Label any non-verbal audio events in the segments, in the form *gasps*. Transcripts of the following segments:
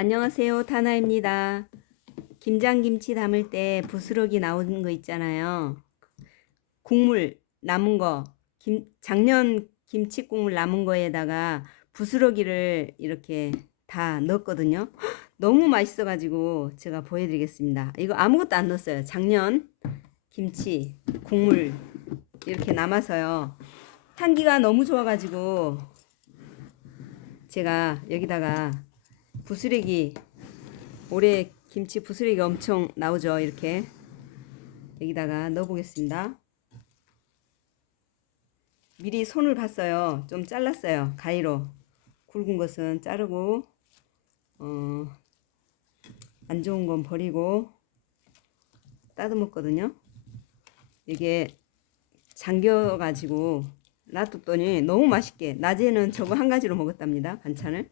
안녕하세요. 타나입니다. 김장김치 담을 때 부스러기 나오는 거 있잖아요. 국물 남은 거, 김, 작년 김치 국물 남은 거에다가 부스러기를 이렇게 다 넣었거든요. 헉, *gasps* 너무 맛있어 가지고 제가 보여드리겠습니다. 이거 아무것도 안 넣었어요. 작년 김치 국물 이렇게 남아서요. 향기가 너무 좋아 가지고 제가 여기다가 부스러기. 올해 김치 부스러기 엄청 나오죠 이렇게. 여기다가 넣어보겠습니다. 미리 손을 봤어요. 좀 잘랐어요 가위로. 굵은 것은 자르고 어, 안 좋은 건 버리고 따듬었거든요. 이게 잠겨 가지고 놔뒀더니 너무 맛있게 낮에는 저거 한 가지로 먹었답니다 반찬을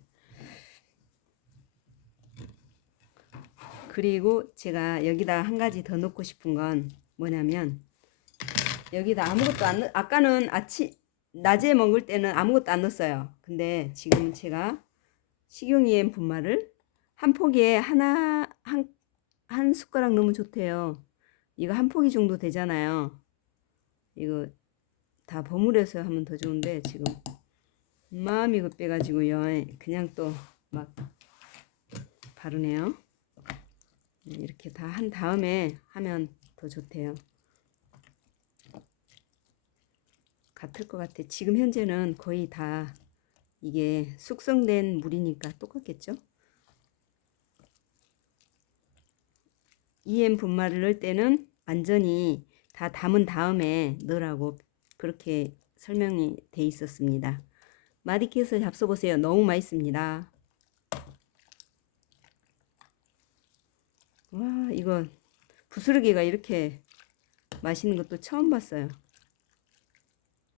그리고 제가 여기다 한 가지 더 넣고 싶은 건 뭐냐면 여기다 아무것도 안 넣, 아까는 아침 낮에 먹을 때는 아무것도 안 넣었어요. 근데 지금 제가 식용유엔 분말을 한 포기에 하나 한, 한 숟가락 넣으면 좋대요. 이거 한 포기 정도 되잖아요. 이거 다 버무려서 하면 더 좋은데 지금 마음이 급해가지고요. 그냥 또 막 바르네요. 네, 이렇게 다 한 다음에 하면 더 좋대요. 같을 것 같아. 지금 현재는 거의 다 이게 숙성된 물이니까 똑같겠죠? EM 분말을 넣을 때는 완전히 다 담은 다음에 넣으라고 그렇게 설명이 돼 있었습니다. 마디캐스 잡숴보세요. 너무 맛있습니다. 와 이거 부스러기가 이렇게 맛있는 것도 처음 봤어요.